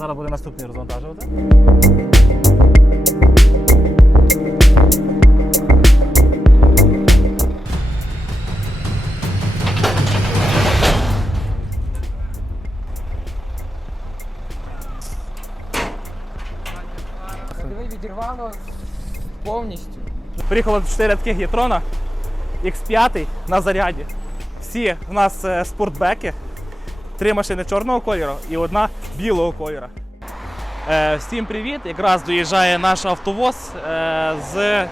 Зараз буде наступний розвантажувати. Диви, відірвало повністю. Приїхало 4 таких Єтрона X5 на заряді. Всі в нас е, спортбеки, три машини чорного кольору і одна білого кольору. Е, всім привіт! Якраз доїжджає наш автовоз е, з,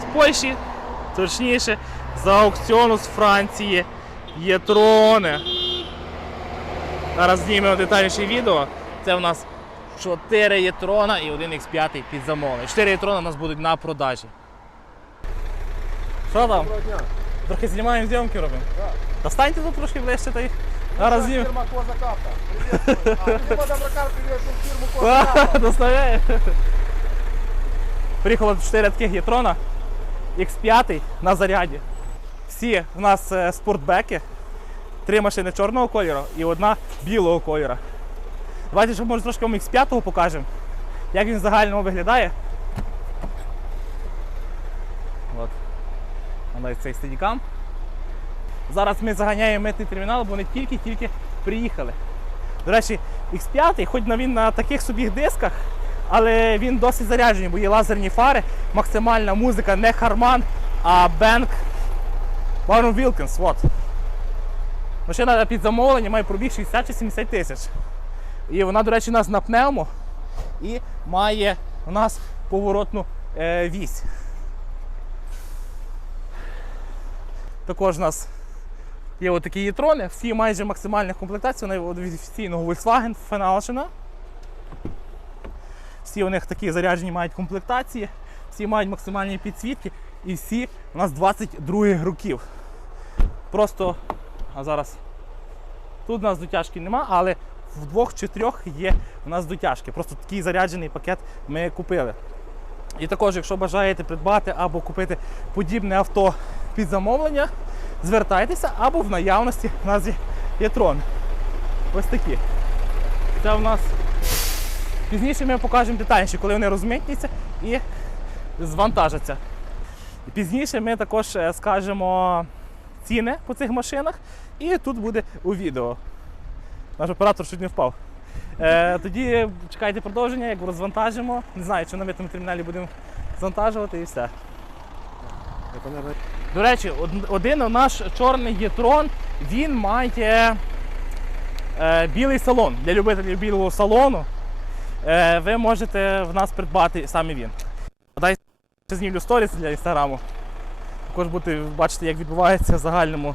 з Польщі, точніше, з аукціону з Франції. Єтрони. Зараз знімемо детальніше відео. Це в нас 4 єтрона і один X5 під замовлення. 4 єтрона у нас будуть на продажі. Що там? Трохи знімаємо зйомки робимо? Так. Та тут трошки ближче та й. Зараз знімемо. Фирма Козакавта. Приветствую. А, Фирма Доброкар фирму Козакавта. Доставляє. Приїхало 4 таких єтрона X5 на заряді. Всі в нас е, спортбеки, три машини чорного кольору і одна білого кольору. Давайте ще може трошки вам X5 покажемо, як він в загальному виглядає. От. Навіть цей стедікам. Зараз ми заганяємо митний термінал, бо вони тільки-тільки приїхали. До речі, X5, хоч він на таких собі дисках, але він досить заряджений, бо є лазерні фари, максимальна музика, не Harman, а Бенк Барон Вілкінс. От. Машина під замовлення має пробіг 60 чи 70 тисяч. І вона, до речі, у нас на пневмо і має у нас поворотну е, вісь. Також у нас є отакі єтрони, всі майже максимальних комплектацій, вони від офіційного Volkswagen Феналшина. Всі у них такі заряджені мають комплектації, всі мають максимальні підсвітки і всі у нас 22 років. Просто, а зараз тут у нас дотяжки нема, але в двох чи трьох є у нас дотяжки. Просто такий заряджений пакет ми купили. І також, якщо бажаєте придбати або купити подібне авто під замовлення, звертайтеся або в наявності в нас є, трон. Ось такі. Це в нас пізніше ми покажемо детальніше, коли вони розмитняться і звантажаться. Пізніше ми також е, скажемо ціни по цих машинах, і тут буде у відео. Наш оператор чуть не впав. Е, тоді чекайте продовження, як розвантажимо. Не знаю, чи на митному терміналі будемо завантажувати і все. До речі, один наш чорний єтрон, він має е, білий салон. Для любителів білого салону е, ви можете в нас придбати саме він. Дай знімлю сторіс для інстаграму. Також будете бачити, як відбувається в загальному,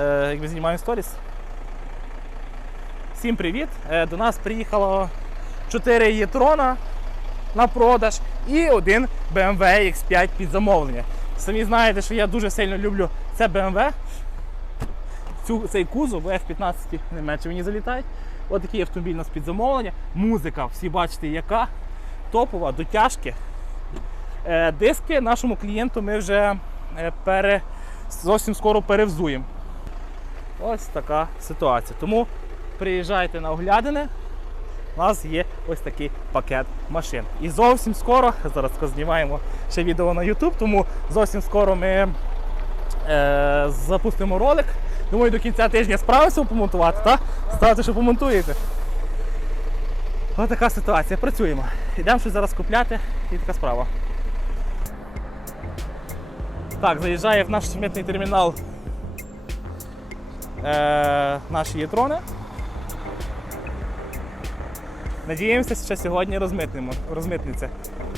е, як ми знімаємо сторіс. Всім привіт! Е, до нас приїхало 4 єтрона на продаж і один BMW X5 під замовлення. Самі знаєте, що я дуже сильно люблю це BMW. Цю, цей кузов, F15 не менше мені залітають. Ось такий автомобіль у нас під замовлення. Музика, всі бачите, яка топова, дотяжки. Е, диски нашому клієнту ми вже е, пере, зовсім скоро перевзуємо. Ось така ситуація. Тому приїжджайте на оглядини. У нас є ось такий пакет машин. І зовсім скоро, зараз знімаємо ще відео на YouTube, тому зовсім скоро ми е, запустимо ролик. Думаю, до кінця тижня справимося помонтувати, так? Ставте, що помонтуєте. Ось така ситуація. Працюємо. Йдемо щось зараз купляти і така справа. Так, заїжджає в наш митний термінал е, наші єтрони. Надіємося, що сьогодні розмитнемо, розмитниться.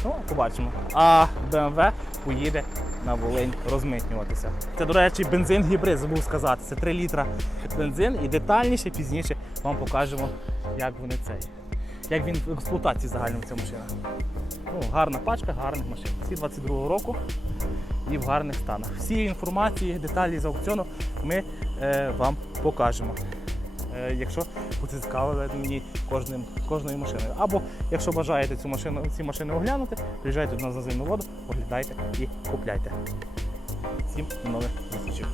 Ну, побачимо. А BMW поїде на Волинь розмитнюватися. Це, до речі, бензин гібрид, забув сказати. Це 3 літра бензин і детальніше пізніше вам покажемо, як вони цей. Як він в експлуатації загальному ця машина. Ну, гарна пачка, гарних машин. Всі 22-го року і в гарних станах. Всі інформації, деталі з аукціону ми е, вам покажемо. Е, якщо будете мені кожним, кожною машиною. Або якщо бажаєте цю машину, ці машини оглянути, приїжджайте до нас на зимну воду, оглядайте і купляйте. Всім нових зустрічей.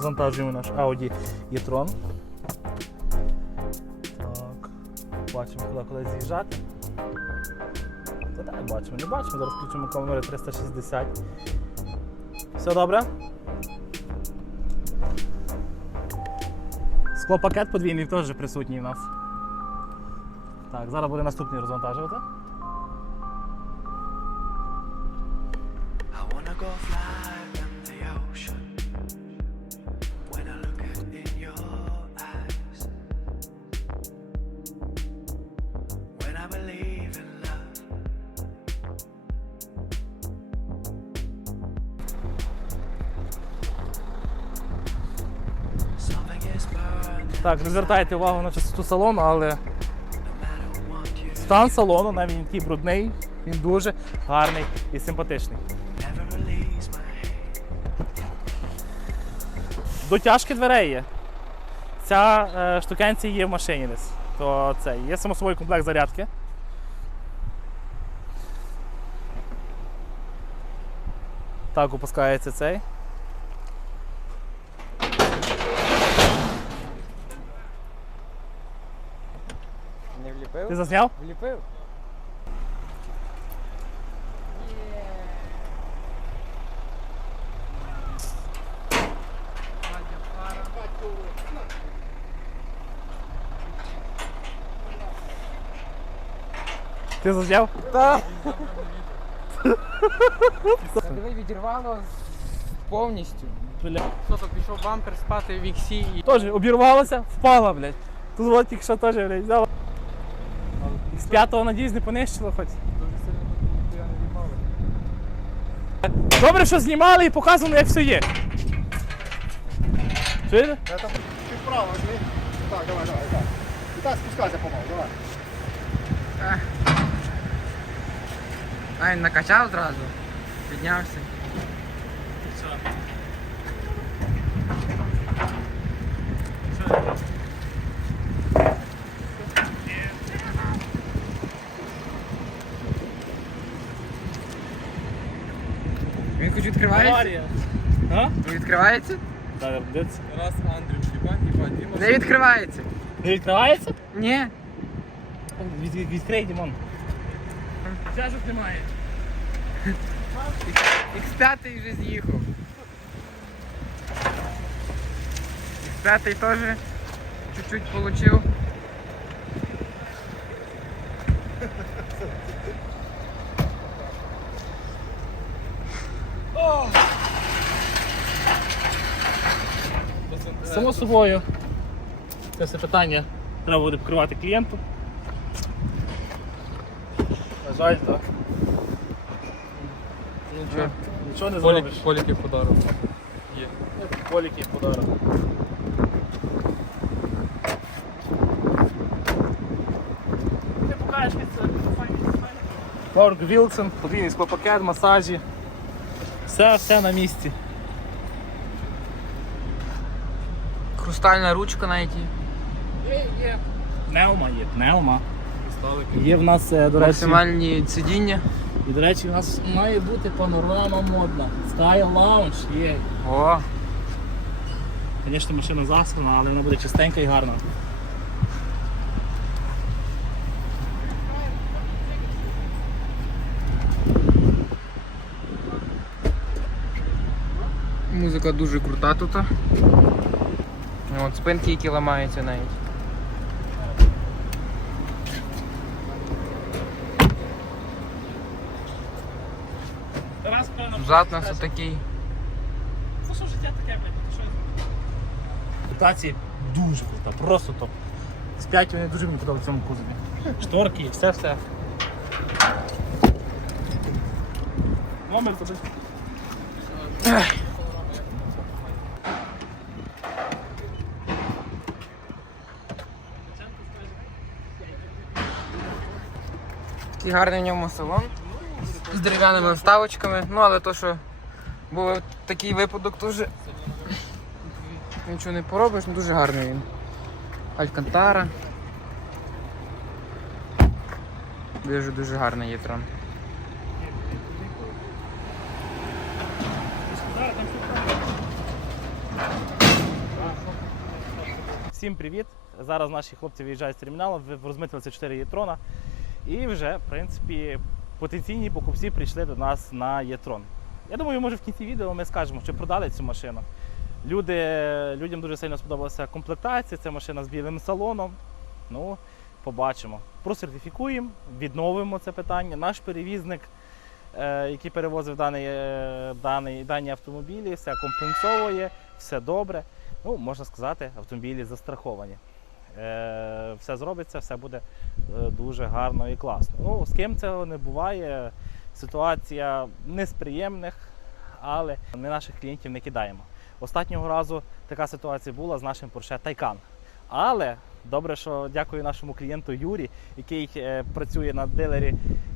З- розвантажуємо наш Audi e-tron. Так. Бачимо, куди куди з'їжджати. Та дай бачимо, не бачимо. Зараз включимо камеру 360. Все добре? Склопакет подвійний теж присутній у нас. Так, зараз буде наступний розвантажувати. Так, не звертайте увагу на чистоту салону, але стан салону, навіть такий брудний, він дуже гарний і симпатичний. Дотяжки дверей є. Ця е, штукенція є в машині десь. То це є само комплект зарядки. Так, опускається цей. Не Ти вліпив? зазняв? Вліпив? Ти зазняв? Так. Диви, відірвало з- повністю. Бля. Хто то пішов бампер спати в іксі і Теж обірвалося, впала, блядь. Тут от тільки що теж, блядь, взяла. П'ятого, надіюсь, не понищило хоч. Дуже сильно ніхуя. Добре, що знімали і показано, як все є. Чуєте? Это чуть вправо. Так, давай, давай, так. И так спускайся помалу, давай. А він накачав одразу. Піднявся. хоч відкривається? Аварія. А? Відкривається? Так, дивіться. раз Андрюш, їбать, їбать, Діма. Не відкривається. Не відкривається? Ні. Від, від, відкрий, Дімон. Тяжок немає. X5 вже з'їхав. X5 теж чуть-чуть получив. Собою. Це все питання треба буде покривати клієнту. На жаль, то Нічого. нічого не Полік, зробиш. поліки подарок. Є. Поліки подарок. Ти покажеш це Корк Вілсон, подвійний склопакет, масажі. Все, все на місці. Хрустальна ручка навіть є. Пневма є, пневма. Сталики. Є в нас, е, до речі, Максимальні сидіння. і, до речі, у нас має бути панорама модна. Sky Lounge є. О, Звісно, машина заслана, але вона буде чистенька і гарна. музика дуже крута тут. От, спинки, які ламаються навіть. Тарас, певно, Зад нас отакий. Це що життя таке, блядь? Ти що? Комплектації дуже крута, просто топ. З 5 вони дуже мені подобаються в цьому кузові. Шторки, все все. Номер туди. такий гарний в ньому салон з дерев'яними вставочками. Ну, але то, що був такий випадок, то нічого не поробиш, ну дуже гарний він. Алькантара. Дуже-дуже гарний є трон. Всім привіт! Зараз наші хлопці виїжджають з терміналу, розмитили 4 єтрона. І вже, в принципі, потенційні покупці прийшли до нас на єтрон. Я думаю, може в кінці відео ми скажемо, чи продали цю машину. Люди, людям дуже сильно сподобалася комплектація, це машина з білим салоном. Ну, побачимо. Просертифікуємо, відновимо це питання. Наш перевізник, е, який перевозив даний, е, даний, дані автомобілі, все компенсовує, все добре. Ну, можна сказати, автомобілі застраховані. Е, все зробиться, все буде е, дуже гарно і класно. Ну, з ким цього не буває. Ситуація не з приємних, але ми наших клієнтів не кидаємо. Останнього разу така ситуація була з нашим Porsche Taycan. Але добре, що дякую нашому клієнту Юрі, який е, працює на дилері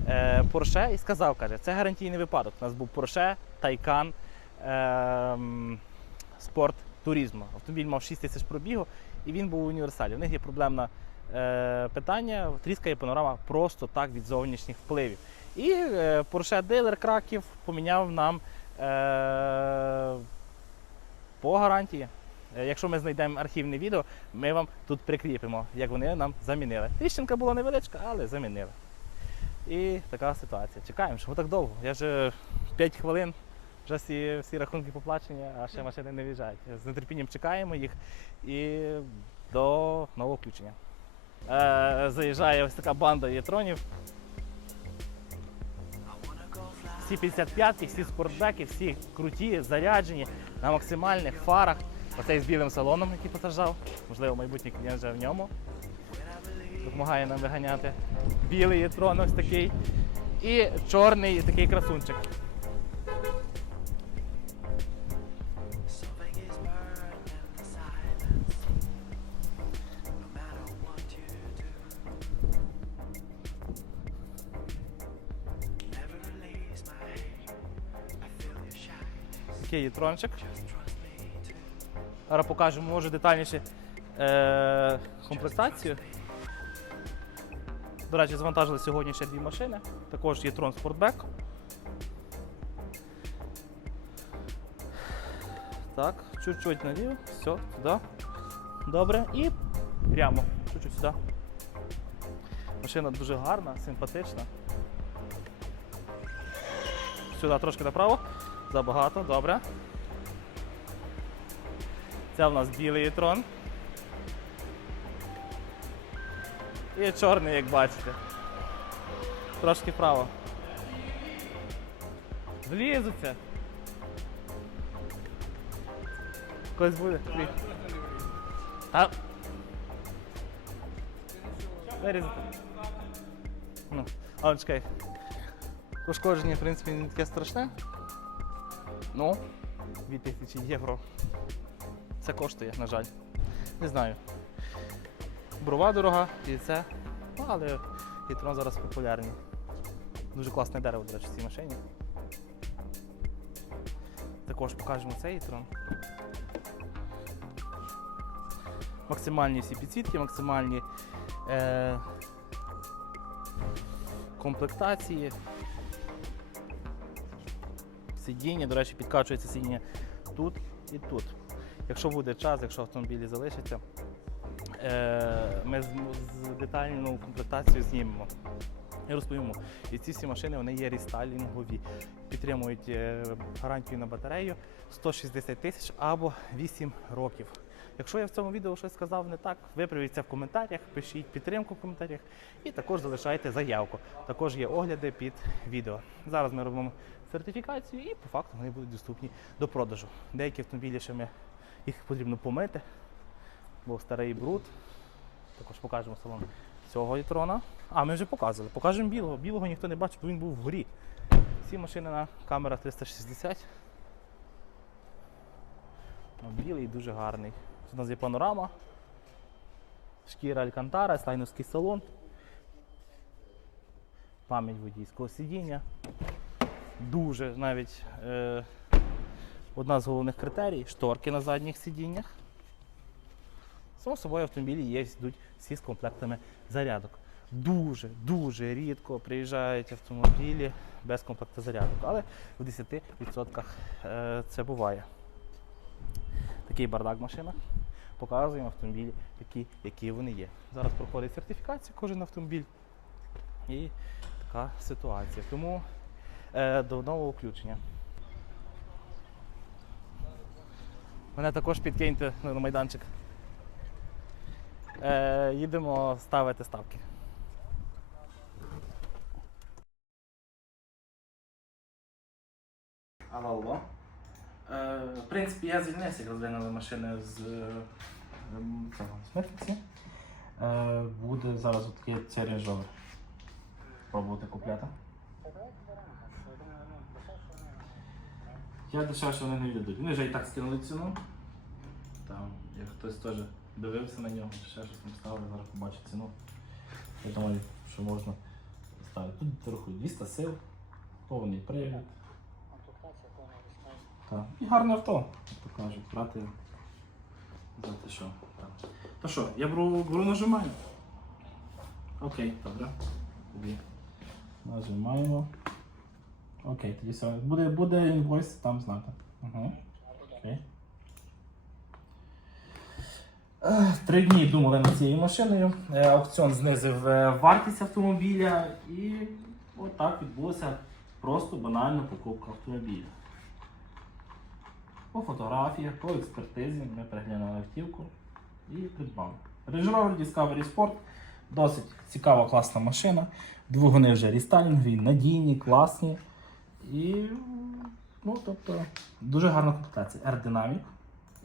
е, Porsche, і сказав, каже, це гарантійний випадок. У нас був Porsche Taycan ем, Sport Turismo. Автомобіль мав 6 тисяч пробігу і він був у. У них є проблемне е, питання, тріскає панорама просто так від зовнішніх впливів. І е, Porsche дилер Краків поміняв нам е, по гарантії. Е, Якщо ми знайдемо архівне відео, ми вам тут прикріпимо, як вони нам замінили. Тріщинка була невеличка, але замінили. І така ситуація. Чекаємо, що так довго. Я вже 5 хвилин, вже всі, всі рахунки поплачені, а ще машини не в'їжджають. З нетерпінням чекаємо їх і до нового включення. Е, заїжджає ось така банда єтронів. Всі 55 всі спортбеки, всі круті, заряджені на максимальних фарах. Оцей з білим салоном, який постраждав. Можливо, майбутній клієнт вже в ньому. Допомагає нам виганяти. Білий єтрон ось такий. І чорний такий красунчик. To Зараз покажемо, може, детальніше е, комплектацію. До речі, завантажили сьогодні ще дві машини. Також є Трон Спортбек. Так, чуть-чуть наліво, все, туди. Добре. І прямо, чуть-чуть сюди. Машина дуже гарна, симпатична. Сюди трошки направо. Забагато, добре. Це в нас білий трон. І чорний, як бачите. Трошки вправо. Влізуться. Когось буде? Привіт. А. Вирізати. Ну, а чекай. Пошкодження, в принципі, не таке страшне. Ну, 2000 євро. Це коштує, на жаль. Не знаю. Брова дорога, і це. Ну, але і зараз популярні. Дуже класне дерево, до речі, в цій машині. Також покажемо цей трон. Максимальні всі підсвітки, максимальні е, комплектації. Сидіння, до речі, підкачується сидіння тут і тут. Якщо буде час, якщо автомобілі залишаться, е, ми з, детальну комплектацію знімемо і розповімо. І ці всі машини вони є рестайлінгові, підтримують е, гарантію на батарею 160 тисяч або 8 років. Якщо я в цьому відео щось сказав не так, виправіть це в коментарях, пишіть підтримку в коментарях і також залишайте заявку. Також є огляди під відео. Зараз ми робимо сертифікацію і по факту вони будуть доступні до продажу. Деякі автомобілі ще ми їх потрібно помити, бо старий бруд. Також покажемо салон цього трона. А, ми вже показували. Покажемо білого. Білого ніхто не бачив, бо він був вгорі. Всі машини на камерах 360. Ну, білий дуже гарний. Тут у нас є панорама, шкіра Алькантара, слайновський салон, пам'ять водійського сидіння. Дуже навіть е, одна з головних критерій шторки на задніх сидіннях. Само собою автомобілі є всі з комплектами зарядок. Дуже, дуже рідко приїжджають автомобілі без комплекта зарядок, але в 10% е, це буває. Такий бардак машина. показуємо автомобілі такі, які вони є. Зараз проходить сертифікація кожен автомобіль. І така ситуація. Тому до нового включення. Мене також підкиньте на майданчик. Е, їдемо ставити ставки. Алло, алло. Е, в принципі, я звільнився, як розглянули машини з е, цього смертниці. Е, буде зараз такий цей Rover. Пробувати купляти. Я дешевше вони не віддадуть. Вони вже і так скинули ціну. Там, як хтось теж дивився на нього, ще щось там ставили, зараз побачить ціну. Я думаю, що можна ставити. Тут трохи 200 сил, повний привід. Так. І гарне авто, як то брати. Знати що. То що, я беру, беру нажимаю. Окей, добре. Нажимаємо. Окей, тоді все. Буде, буде інвойс там знати. Угу. Окей. Три дні думали над цією машиною. Е, Аукціон знизив е, вартість автомобіля і отак відбулася просто банальна покупка автомобіля. По фотографіях, по експертизі ми переглянули автівку і придбали. Range Rover Discovery Sport досить цікава, класна машина. Двигуни вже рестайлінгові, надійні, класні. І ну, тобто, дуже гарна комплектація. R-Dynamic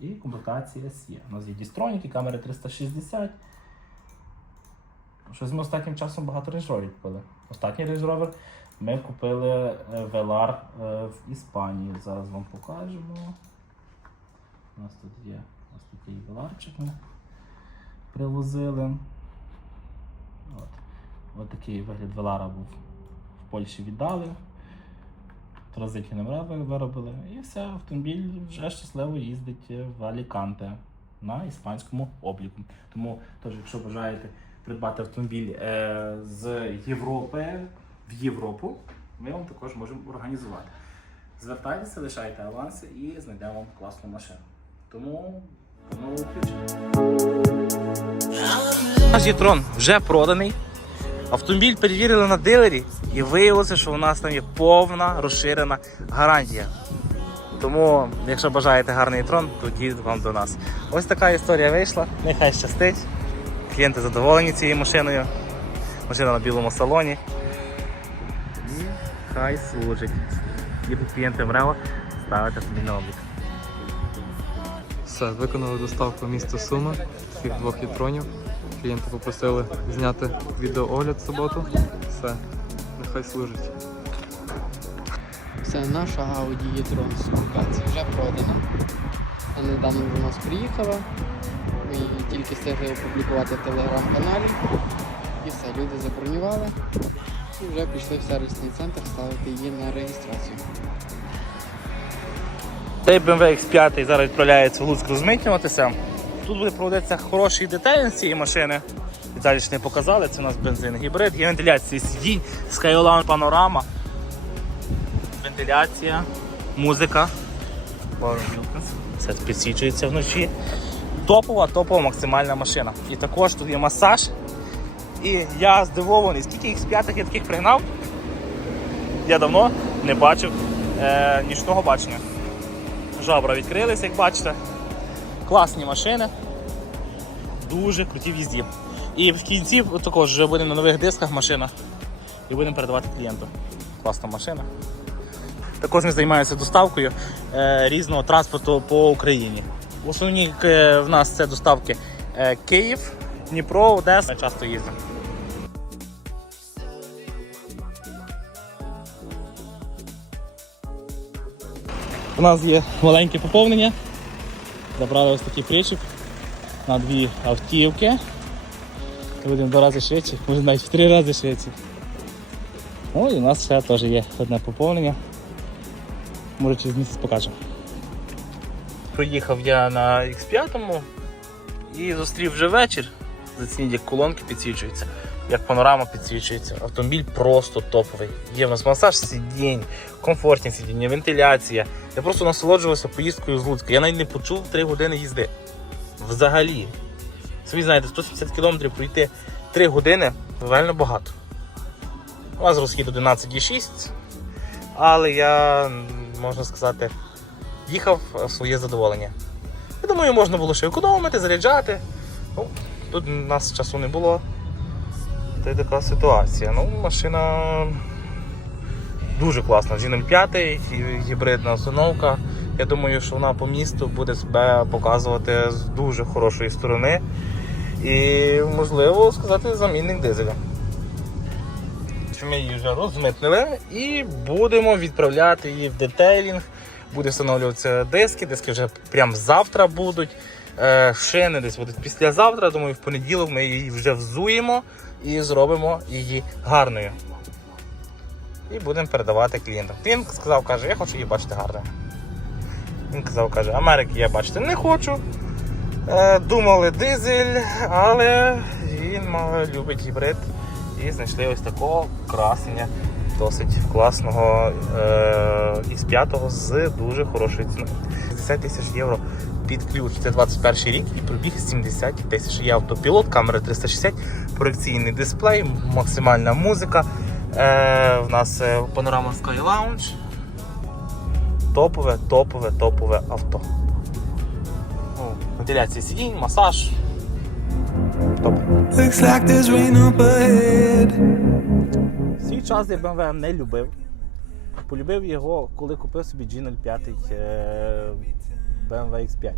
і комплектація SE. У нас є дістроніки, камери 360. Щось ми останнім часом багато Rover купили. Останній Rover ми купили Velar е, в Іспанії. Зараз вам покажемо. У нас тут є ось такий веларчик ми привозили. От. От такий вигляд велара був в Польщі віддали. Транзитні номера ви- виробили. І все, автомобіль вже щасливо їздить в Аліканте на іспанському обліку. Тому, теж, якщо бажаєте придбати автомобіль е, з Європи в Європу, ми вам також можемо організувати. Звертайтеся, лишайте аванси і знайдемо вам класну машину. Тому. Наш Єтрон вже проданий. Автомобіль перевірили на дилері і виявилося, що у нас там є повна розширена гарантія. Тому, якщо бажаєте гарний трон, то їдьте вам до нас. Ось така історія вийшла. Нехай щастить. Клієнти задоволені цією машиною. Машина на білому салоні. І хай служить. І клієнти МРЕО ставити собі на облік. Все, виконали доставку в місто Суми, цих двох літронів. Клієнти попросили зняти відеоогляд в суботу. Все, нехай служить. Це наша Audi e-tron вже продана. Вона недавно до нас приїхала. Ми її тільки встигли опублікувати в телеграм-каналі. І все, люди забронювали. І вже пішли в сервісний центр ставити її на реєстрацію. Цей BMW X5 зараз відправляється в Луцьк розмитнюватися. Тут буде проводитися хороший детейлінг цієї машини. Деталі ж не показали, це у нас бензин гібрид, є вентиляція сидінь, Skyline панорама, вентиляція, музика. Все підсвічується вночі. Топова, топова максимальна машина. І також тут є масаж. І я здивований, скільки X5 я таких пригнав. Я давно не бачив е, нічного бачення. Жабра відкрилися, як бачите. Класні машини. Дуже круті в'їзді. І в кінці також вже будемо на нових дисках машина. І будемо передавати клієнту. Класна машина. Також ми займаємося доставкою е, різного транспорту по Україні. Основні е, в нас це доставки е, Київ, Дніпро, Одеса. Часто їздимо. У нас є маленьке поповнення. Забрали ось такий причіп на дві автівки. Будемо два рази швидше, може навіть в три рази швидше. О, і у нас ще теж є одне поповнення. Може через місяць покажемо. Проїхав я на X5 і зустрів вже вечір. Зацініть, як колонки підсвічуються, як панорама підсвічується. Автомобіль просто топовий. Є в нас масаж сидінь, комфортні сидіння, вентиляція. Я просто насолоджувався поїздкою з Луцька. Я навіть не почув 3 години їзди. Взагалі. Собі знаєте, 170 км пройти 3 години реально багато. У вас розхід 11,6, але я, можна сказати, їхав в своє задоволення. Я думаю, можна було ще економити, заряджати. Ну, тут у нас часу не було. Та й така ситуація. Ну, машина дуже класна. GN5, гі- гібридна установка. Я думаю, що вона по місту буде себе показувати з дуже хорошої сторони. І, можливо, сказати, замінник дизеля. Ми її вже розмитнили і будемо відправляти її в детейлінг. Буде встановлюватися диски, диски вже прямо завтра будуть. Е, Шини десь будуть післязавтра. Думаю, в понеділок ми її вже взуємо і зробимо її гарною. І будемо передавати клієнтам. Він сказав, каже, я хочу її бачити гарною. Він казав, каже, Америки я бачити не хочу. Е, Думали дизель, але він любить гібрид. І знайшли ось такого красення досить класного е, X5 з дуже хорошою ціною. 60 тисяч євро під ключ. Це 21 рік і пробіг 70 тисяч. Є автопілот, камера 360, проекційний дисплей, максимальна музика. Е, в нас е, панорама Sky Lounge. Топове, топове, топове авто. Ну, вентиляція сидінь, масаж. Топ. Свій час я BMW не любив. Полюбив його, коли купив собі G05 е, BMW X5.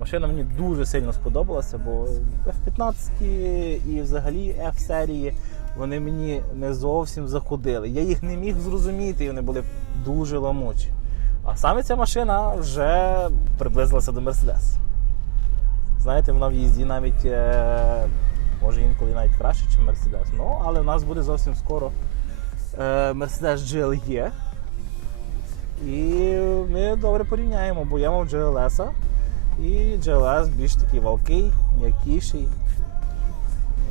Машина мені дуже сильно сподобалася, бо F15 і взагалі F-серії вони мені не зовсім заходили. Я їх не міг зрозуміти, і вони були дуже ламучі. А саме ця машина вже приблизилася до Mercedes. Знаєте, вона в їзді навіть е, може інколи навіть краще, ніж Mercedes. Ну, але в нас буде зовсім скоро Mercedes GLE. І ми добре порівняємо, бо я мав GLS, і GLS більш такий валкий, м'якіший.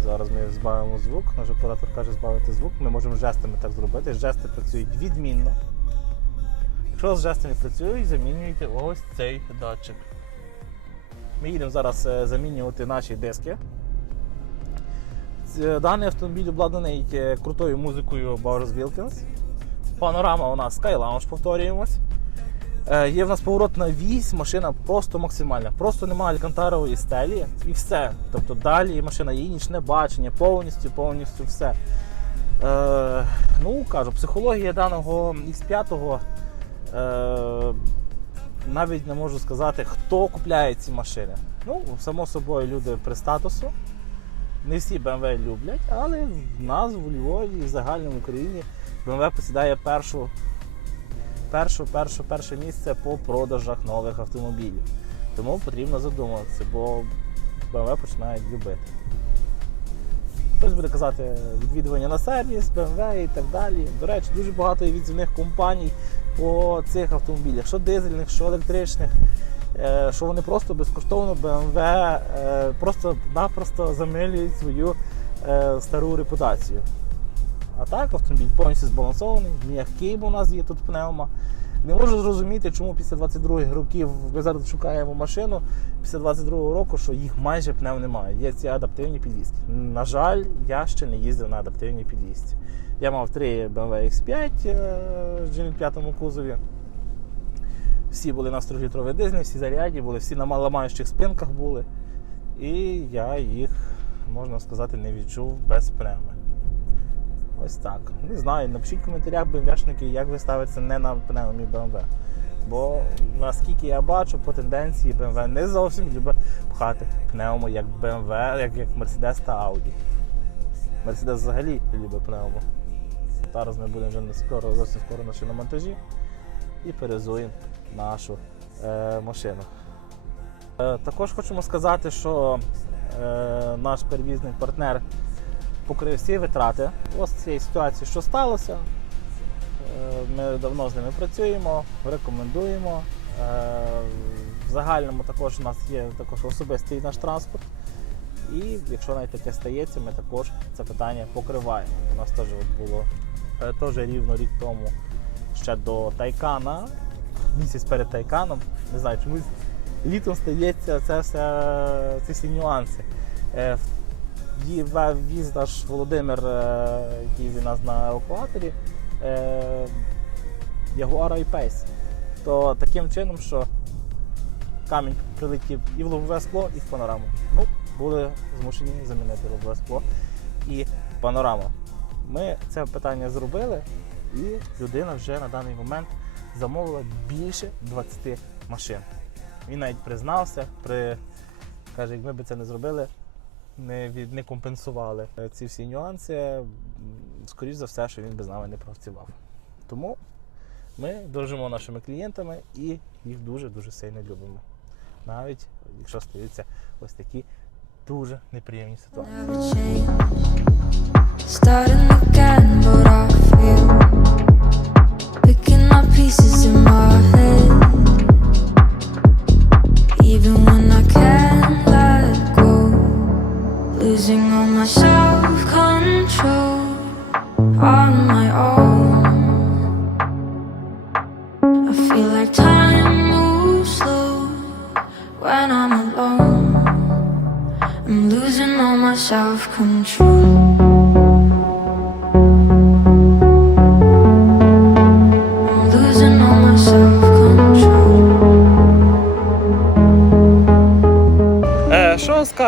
Зараз ми збавимо звук, наш оператор каже збавити звук. Ми можемо жестами так зробити. Жести працюють відмінно. Якщо з жестами працюють, замінюйте ось цей датчик. Ми їдемо зараз е, замінювати наші диски. Даний автомобіль обладнаний е, крутою музикою Bowers Wilkins. Панорама у нас Sky повторюємось. Е, Є в нас поворотна вісь, машина просто максимальна. Просто немає алькантарової стелі і все. Тобто далі машина є нічне бачення, повністю, повністю все. Е, ну, кажу, психологія даного X5 е, навіть не можу сказати, хто купляє ці машини. Ну, само собою, люди при статусу. Не всі BMW люблять, але в нас в Львові і в загальному Україні BMW посідає першу, першу, першу, перше місце по продажах нових автомобілів. Тому потрібно задумуватися, бо BMW починають любити. Хтось буде казати відвідування на сервіс, BMW і так далі. До речі, дуже багато є відзивних компаній по цих автомобілях, що дизельних, що електричних, е, що вони просто безкоштовно BMW е, просто-напросто замилюють свою е, стару репутацію. Так, автомобіль повністю збалансований, м'який, бо у нас є тут пневма. Не можу зрозуміти, чому після 22 років ми зараз шукаємо машину після 22 року, що їх майже пнев немає. Є ці адаптивні підвіски. На жаль, я ще не їздив на адаптивній підвісці. Я мав три BMW X5 е, в GN5 кузові. Всі були на 100-літрові дизелі, всі заряді були, всі на ламаючих спинках були. І я їх, можна сказати, не відчув без пневми. Ось так. Не знаю, напишіть в коментарях БМВшники, як ви ставитеся не на пневмі BMW. Бо наскільки я бачу, по тенденції BMW не зовсім любить пхати пневмо як BMW, як, як Mercedes та Audi. Mercedes взагалі любить пневмо. Зараз ми будемо вже не скоро, зовсім скоро на шиномонтажі і перезуємо нашу е, машину. Е, також хочемо сказати, що е, наш перевізний партнер покрив всі витрати. Ось цієї ситуації, що сталося. Е, Ми давно з ними працюємо, рекомендуємо. Е, В загальному також у нас є також особистий наш транспорт. І якщо навіть таке стається, ми також це питання покриваємо. У нас теж от було е, теж рівно рік тому ще до Тайкана, місяць перед Тайканом. Не знаю, чомусь літом стається це все, ці всі нюанси. Е, в'ї- наш Володимир, е, який він нас на евакуаторі, е, Ягуара і Пейс. То таким чином, що камінь прилетів і в лобове скло, і в панораму. Ну, були змушені замінити лобове скло і панораму. Ми це питання зробили, і людина вже на даний момент замовила більше 20 машин. Він навіть признався, при... каже, як ми це не зробили, не, від... не компенсували е, ці всі нюанси, скоріш за все, що він без нами не працював. Тому ми дружимо нашими клієнтами і їх дуже-дуже сильно любимо. Навіть якщо стаються ось такі дуже неприємні ситуації. Losing all my self control on my own. I feel like time moves slow when I'm alone. I'm losing all my self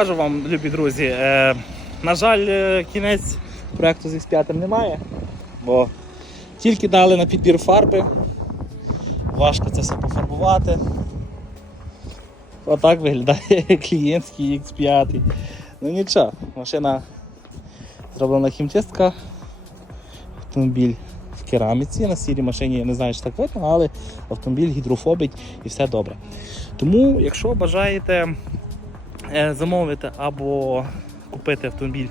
скажу вам, любі друзі? Е, на жаль, е, кінець проекту з X5 немає, бо тільки дали на підбір фарби. Важко це все пофарбувати. Отак виглядає клієнтський X5. Ну нічого, машина зроблена хімчистка. Автомобіль в кераміці. На сірій машині я не знаю, чи так видно, але автомобіль гідрофобить і все добре. Тому, якщо бажаєте замовити або купити автомобіль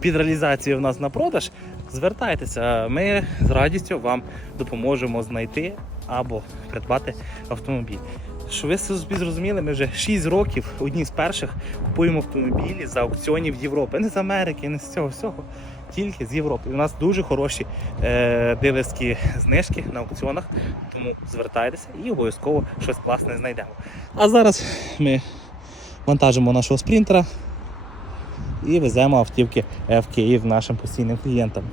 під реалізацію в нас на продаж, звертайтеся, ми з радістю вам допоможемо знайти або придбати автомобіль. Що ви собі зрозуміли, ми вже 6 років одні з перших купуємо автомобілі за аукціонів Європи. Не з Америки, не з цього всього, тільки з Європи. І у нас дуже хороші е, дилерські знижки на аукціонах, тому звертайтеся і обов'язково щось класне знайдемо. А зараз ми вантажимо нашого спринтера і веземо автівки в Київ нашим постійним клієнтам.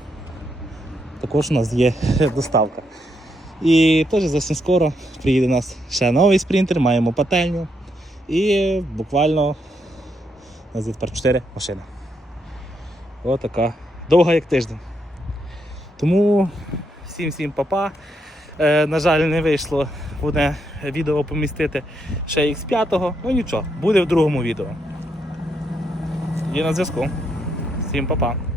Також у нас є доставка. І теж зовсім скоро приїде у нас ще новий спринтер, маємо пательню. І буквально у тепер 4 машини. Ось така довга як тиждень. Тому всім всім папа. Е, на жаль, не вийшло одне відео помістити ще X5. Ну нічого, буде в другому відео. І на зв'язку. Всім па-па.